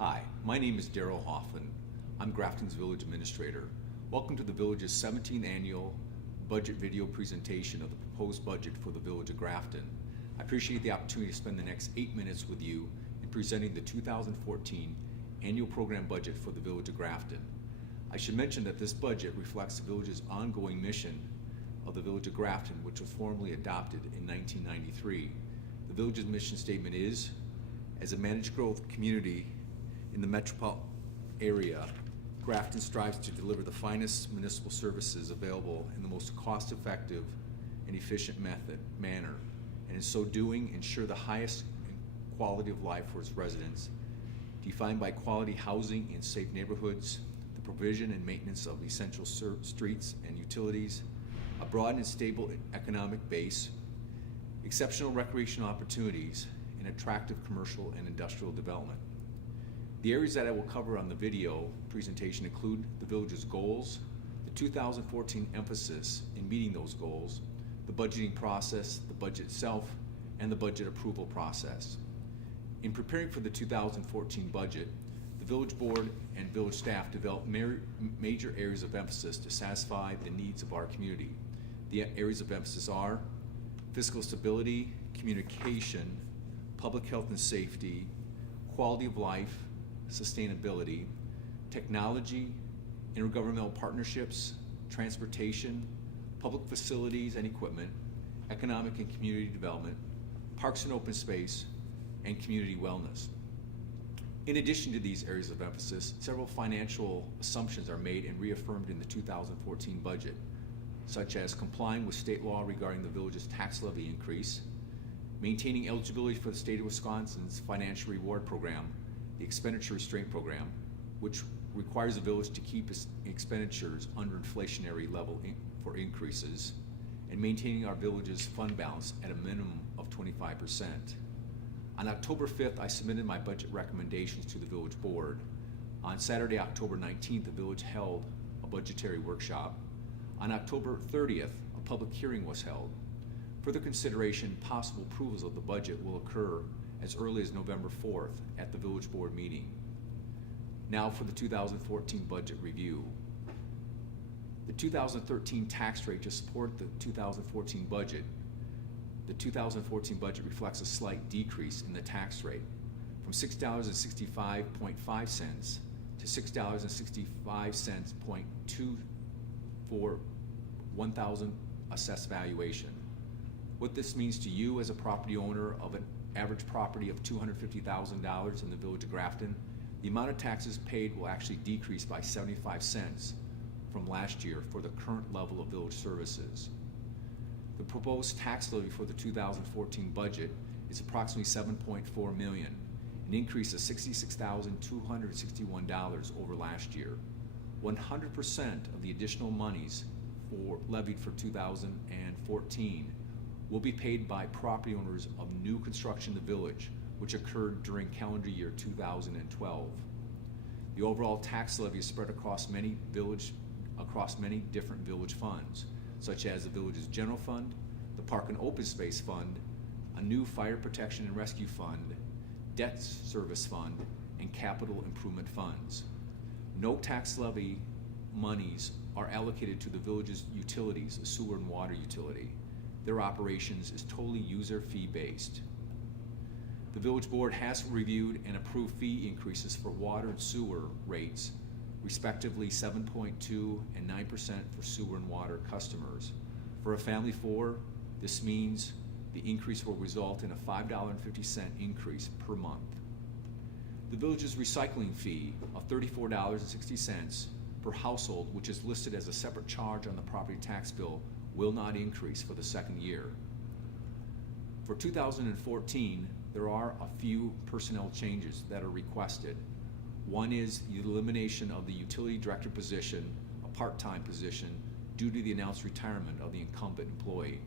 Hi, my name is Daryl Hoffman. I'm Grafton's Village Administrator. Welcome to the Village's 17th Annual Budget Video Presentation of the proposed budget for the Village of Grafton. I appreciate the opportunity to spend the next 8 minutes with you in presenting the 2014 Annual Program Budget for the Village of Grafton. I should mention that this budget reflects the Village's ongoing mission of the Village of Grafton, which was formally adopted in 1993. The Village's mission statement is, as a managed growth community in the metropolitan area, Grafton strives to deliver the finest municipal services available in the most cost-effective and efficient manner, and in so doing, ensure the highest quality of life for its residents, defined by quality housing in safe neighborhoods, the provision and maintenance of essential streets and utilities, a broad and stable economic base, exceptional recreational opportunities, and attractive commercial and industrial development. The areas that I will cover on the video presentation include the Village's goals, the 2014 emphasis in meeting those goals, the budgeting process, the budget itself, and the budget approval process. In preparing for the 2014 budget, the Village Board and Village staff developed major areas of emphasis to satisfy the needs of our community. The areas of emphasis are fiscal stability, communication, public health and safety, quality of life, sustainability, technology, intergovernmental partnerships, transportation, public facilities and equipment, economic and community development, parks and open space, and community wellness. In addition to these areas of emphasis, several financial assumptions are made and reaffirmed in the 2014 budget, such as complying with state law regarding the Village's tax levy increase, maintaining eligibility for the state of Wisconsin's financial reward program, the expenditure restraint program, which requires the Village to keep its expenditures under inflationary level for increases, and maintaining our Village's fund balance at a minimum of 25%. On October 5th, I submitted my budget recommendations to the Village Board. On Saturday, October 19th, the Village held a budgetary workshop. On October 30th, a public hearing was held. Further consideration, possible approvals of the budget will occur as early as November 4th at the Village Board meeting. Now for the 2014 budget review. The 2013 tax rate to support the 2014 budget. The 2014 budget reflects a slight decrease in the tax rate from $6.65 to $6.65.2 for 1,000 assessed valuation. What this means to you as a property owner of an average property of $250,000 in the Village of Grafton, the amount of taxes paid will actually decrease by 75 cents from last year for the current level of village services. The proposed tax levy for the 2014 budget is approximately $7.4 million, an increase of $66,261 over last year. 100% of the additional monies levied for 2014 will be paid by property owners of new construction in the village, which occurred during calendar year 2012. The overall tax levy is spread across many different village funds, such as the village's general fund, the park and open space fund, a new fire protection and rescue fund, debt service fund, and capital improvement funds. No tax levy monies are allocated to the village's utilities, a sewer and water utility. Their operations is totally user fee based. The Village Board has reviewed and approved fee increases for water and sewer rates, respectively 7.2% and 9% for sewer and water customers. For a family of four, this means the increase will result in a $5.50 increase per month. The Village's recycling fee of $34.60 per household, which is listed as a separate charge on the property tax bill, will not increase for the second year. For 2014, there are a few personnel changes that are requested. One is the elimination of the utility director position, a part-time position, due to the announced retirement of the incumbent employee.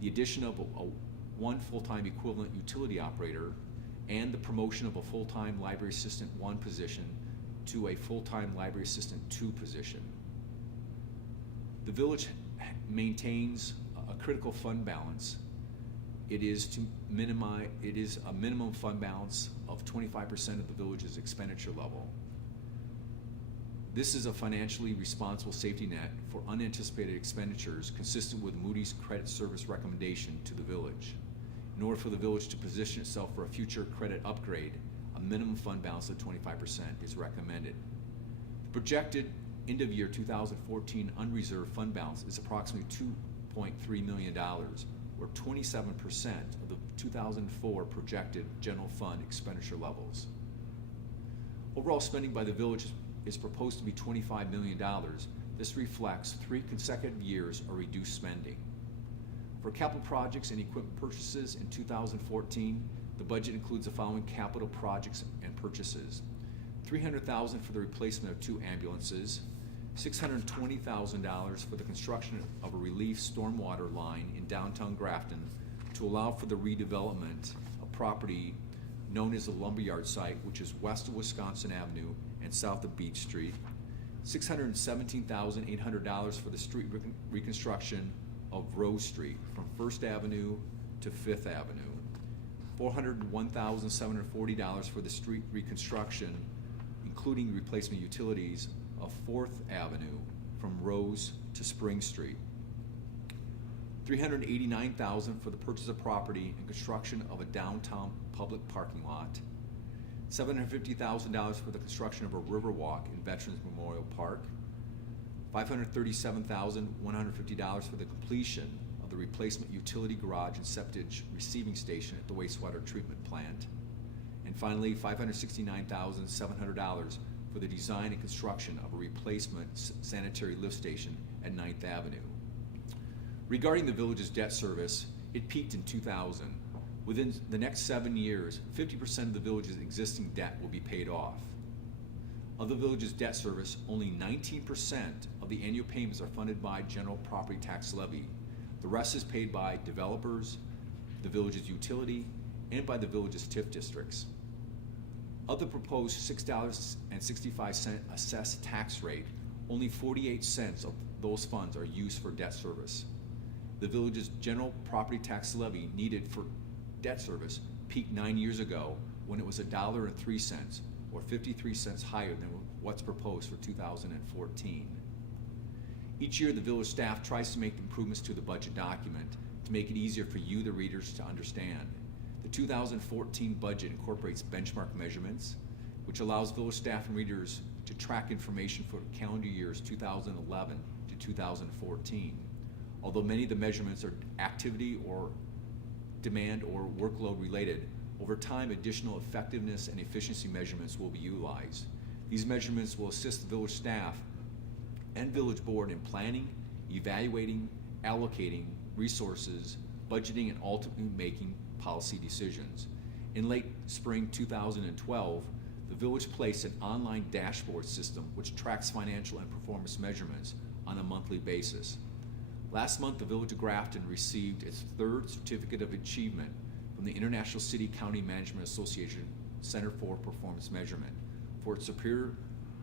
The addition of one full-time equivalent utility operator, and the promotion of a full-time library assistant 1 position to a full-time library assistant 2 position. The village maintains a critical fund balance It is a minimum fund balance of 25% of the village's expenditure level. This is a financially responsible safety net for unanticipated expenditures consistent with Moody's credit service recommendation to the village. In order for the village to position itself for a future credit upgrade, a minimum fund balance of 25% is recommended. The projected end of year 2014 unreserved fund balance is approximately $2.3 million, or 27% of the 2004 projected general fund expenditure levels. Overall spending by the village is proposed to be $25 million. This reflects 3 consecutive years of reduced spending. For capital projects and equipment purchases in 2014, the budget includes the following capital projects and purchases: $300,000 for the replacement of 2 ambulances, $620,000 for the construction of a relief stormwater line in downtown Grafton to allow for the redevelopment of property known as the Lumberyard site, which is west of Wisconsin Avenue and south of Beach Street, $617,800 for the street reconstruction of Rose Street from First Avenue to Fifth Avenue, $401,740 for the street reconstruction, including replacement utilities, of 4th Avenue from Rose to Spring Street, $389,000 for the purchase of property and construction of a downtown public parking lot, $750,000 for the construction of a river walk in Veterans Memorial Park, $537,150 for the completion of the replacement utility garage and septic receiving station at the wastewater treatment plant, and finally $569,700 for the design and construction of a replacement sanitary lift station at 9th Avenue. Regarding the village's debt service, it peaked in 2000. Within the next 7 years, 50% of the village's existing debt will be paid off. Of the village's debt service, only 19% of the annual payments are funded by general property tax levy. The rest is paid by developers, the village's utility, and by the village's TIF districts. Of the proposed $6.65 assessed tax rate, only 48 cents of those funds are used for debt service. The village's general property tax levy needed for debt service peaked 9 years ago when it was $1.03, or 53 cents higher than what's proposed for 2014. Each year, the village staff tries to make improvements to the budget document to make it easier for you, the readers, to understand. The 2014 budget incorporates benchmark measurements, which allows village staff and readers to track information for calendar years 2011 to 2014. Although many of the measurements are activity or demand or workload related, over time additional effectiveness and efficiency measurements will be utilized. These measurements will assist the village staff and village board in planning, evaluating, allocating resources, budgeting, and ultimately making policy decisions. In late spring 2012, the village placed an online dashboard system which tracks financial and performance measurements on a monthly basis. Last month, the Village of Grafton received its 3rd Certificate of Achievement from the International City County Management Association Center for Performance Measurement for its superior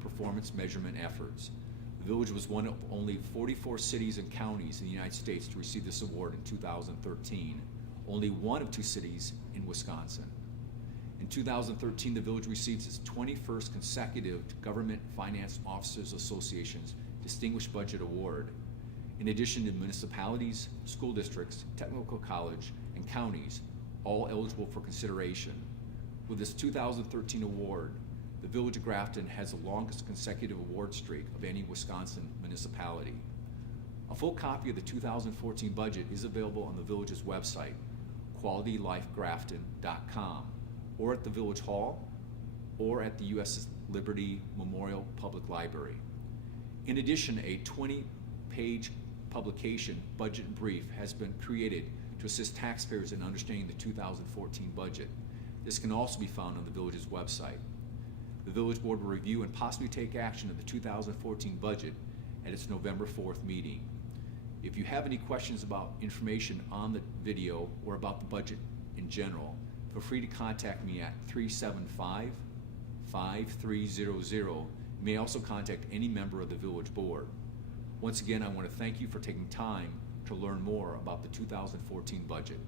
performance measurement efforts. The village was one of only 44 cities and counties in the United States to receive this award in 2013, only one of 2 cities in Wisconsin. In 2013, the village received its 21st consecutive Government Finance Officers Association's Distinguished Budget Award. In addition to municipalities, school districts, technical college, and counties, all eligible for consideration. With this 2013 award, the Village of Grafton has the longest consecutive award streak of any Wisconsin municipality. A full copy of the 2014 budget is available on the village's website, qualitylifegrafton.com, or at the Village Hall, or at the U.S. Liberty Memorial Public Library. In addition, a 20-page publication, Budget Brief, has been created to assist taxpayers in understanding the 2014 budget. This can also be found on the village's website. The Village Board will review and possibly take action of the 2014 budget at its November 4th meeting. If you have any questions about information on the video or about the budget in general, feel free to contact me at 375-5300. You may also contact any member of the Village Board. Once again, I want to thank you for taking time to learn more about the 2014 budget.